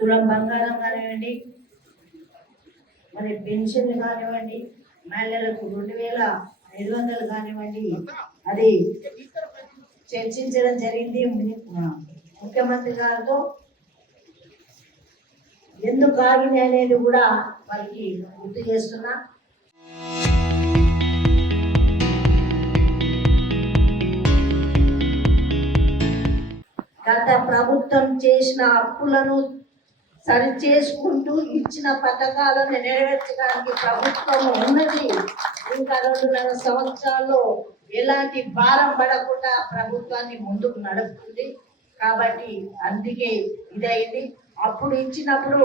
తులం బంగారం కానివ్వండి, మరి పెన్షన్ కానివ్వండి, మహిళలకు 2500 కానివ్వండి, అది చర్చించడం జరిగింది ముఖ్యమంత్రి గారితో. ఎందుకు ఆగింది అనేది కూడా వారికి గుర్తు చేస్తున్నా. గత ప్రభుత్వం చేసిన అప్పులను సరిచేసుకుంటూ ఇచ్చిన పథకాలను నెరవేర్చడానికి ప్రభుత్వం ఉన్నది. ఇంకా 2.5 సంవత్సరాల్లో ఎలాంటి భారం పడకుండా ప్రభుత్వాన్ని ముందుకు నడుపుతుంది. కాబట్టి అందుకే ఇదైంది. అప్పుడు ఇచ్చినప్పుడు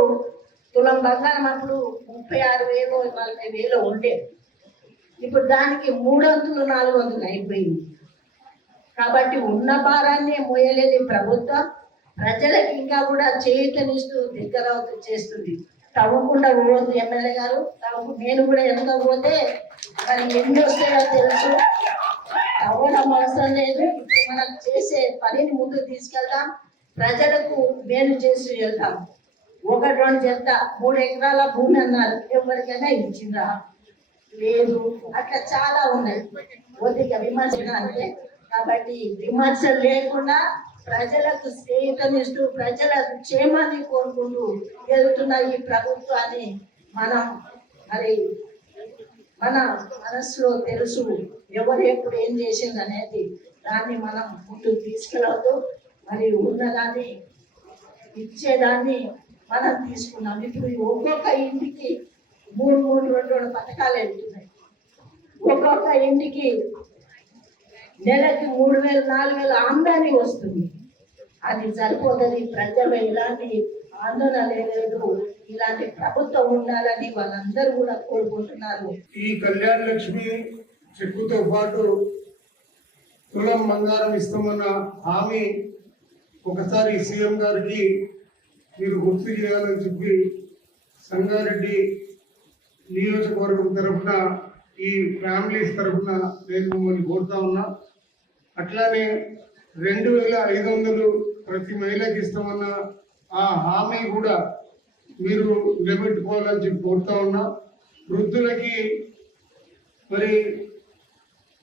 తులం బంగారం అప్పుడు 36,000 40,000 ఉండే. ఇప్పుడు దానికి 300 400 అయిపోయింది. కాబట్టి ఉన్న భారాన్ని మోయలేని ప్రభుత్వం ప్రజలకు ఇంకా కూడా చేయూతనిస్తూ దగ్గర చేస్తుంది. తవ్వకుండా పోవద్దు ఎమ్మెల్యే గారు, నేను కూడా ఎంత పోతే మరి ఎన్ని వస్తాయో తెలుసు. తవ్వడం అవసరం లేదు. ఇప్పుడు మనం చేసే పనిని ముందుకు తీసుకెళ్దాం, ప్రజలకు మేలు చేసి వెళ్తాం. 1-2 చెప్తా, 3 ఎకరాల భూమి అన్నారు, ఎవరికైనా ఇచ్చిందా? లేదు. అట్లా చాలా ఉన్నాయి. కొద్దిగా విమర్శన అంటే, కాబట్టి విమర్శలు లేకుండా ప్రజలకు స్నేహితనిస్తూ ప్రజల క్షేమాన్ని కోరుకుంటూ వెళ్తున్న ఈ ప్రభుత్వాన్ని మనం మరి మన మనసులో తెలుసు ఎవరు ఎప్పుడు ఏం చేసింది అనేది. దాన్ని మనం ముందుకు తీసుకెళ్ళవద్దు. మరి ఉన్నదాన్ని ఇచ్చేదాన్ని మనం తీసుకున్నాం. ఇప్పుడు ఒక్కొక్క ఇంటికి 3 పథకాలు వెళ్తున్నాయి. ఒక్కొక్క ఇంటికి నెలకి 3,000 4,000 ఆమ్దాని వస్తుంది. అది సరిపోతుంది. ప్రజలు ఎలాంటి ఆందోళన లేదు. ఇలాంటి ప్రభుత్వం ఉండాలని వాళ్ళందరూ కూడా కోరుకుంటున్నారు. ఈ కళ్యాణ లక్ష్మి చెక్కుతో పాటు తులం బంగారం ఇస్తామన్న హామీ ఒకసారి సీఎం గారికి మీరు గుర్తు చేయాలని చెప్పి సంగారెడ్డి నియోజకవర్గం తరఫున ఈ ఫ్యామిలీస్ తరఫున నేను మిమ్మల్ని కోరుతా ఉన్నా. అట్లానే 2,500 ప్రతి మహిళకి ఇస్తామన్న ఆ హామీ కూడా మీరు నిలబెట్టుకోవాలని చెప్పి కోరుతా ఉన్నా. వృద్ధులకి మరి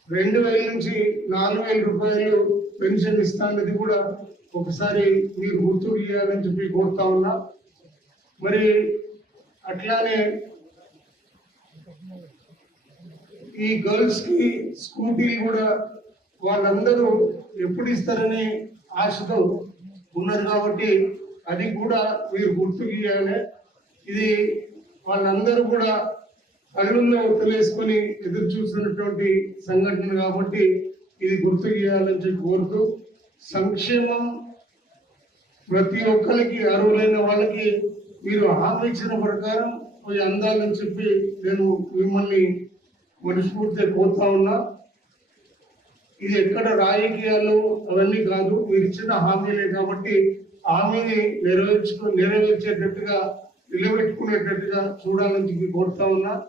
2,000 నుంచి 4,000 రూపాయలు పెన్షన్ ఇస్తానది కూడా ఒకసారి మీరు గుర్తు చేయాలని చెప్పి కోరుతా ఉన్నా. మరి అట్లానే ఈ గర్ల్స్ కి స్కూటీలు కూడా వాళ్ళందరూ ఎప్పుడు ఇస్తారని ఆశతో ఉన్నారు. కాబట్టి అది కూడా మీరు గుర్తు చేయాలి. ఇది వాళ్ళందరూ కూడా కళ్ళుల్లో తెలియసుకొని ఎదురు చూస్తున్నటువంటి సంఘటన కాబట్టి ఇది గుర్తు చేయాలని చెప్పి కోరుతూ, సంక్షేమం ప్రతి ఒక్కరికి అర్హులైన వాళ్ళకి మీరు హామీ ఇచ్చిన ప్రకారం పోయి అందాలని చెప్పి నేను మిమ్మల్ని మనస్ఫూర్తిగా కోరుతా ఉన్నా. ఇది ఎక్కడ రాజకీయాలు అవన్నీ కాదు, మీరు ఇచ్చిన హామీలే. కాబట్టి హామీని నెరవేర్చేటట్టుగా నిలబెట్టుకునేటట్టుగా చూడాలని చెప్పి కోరుతా ఉన్నా.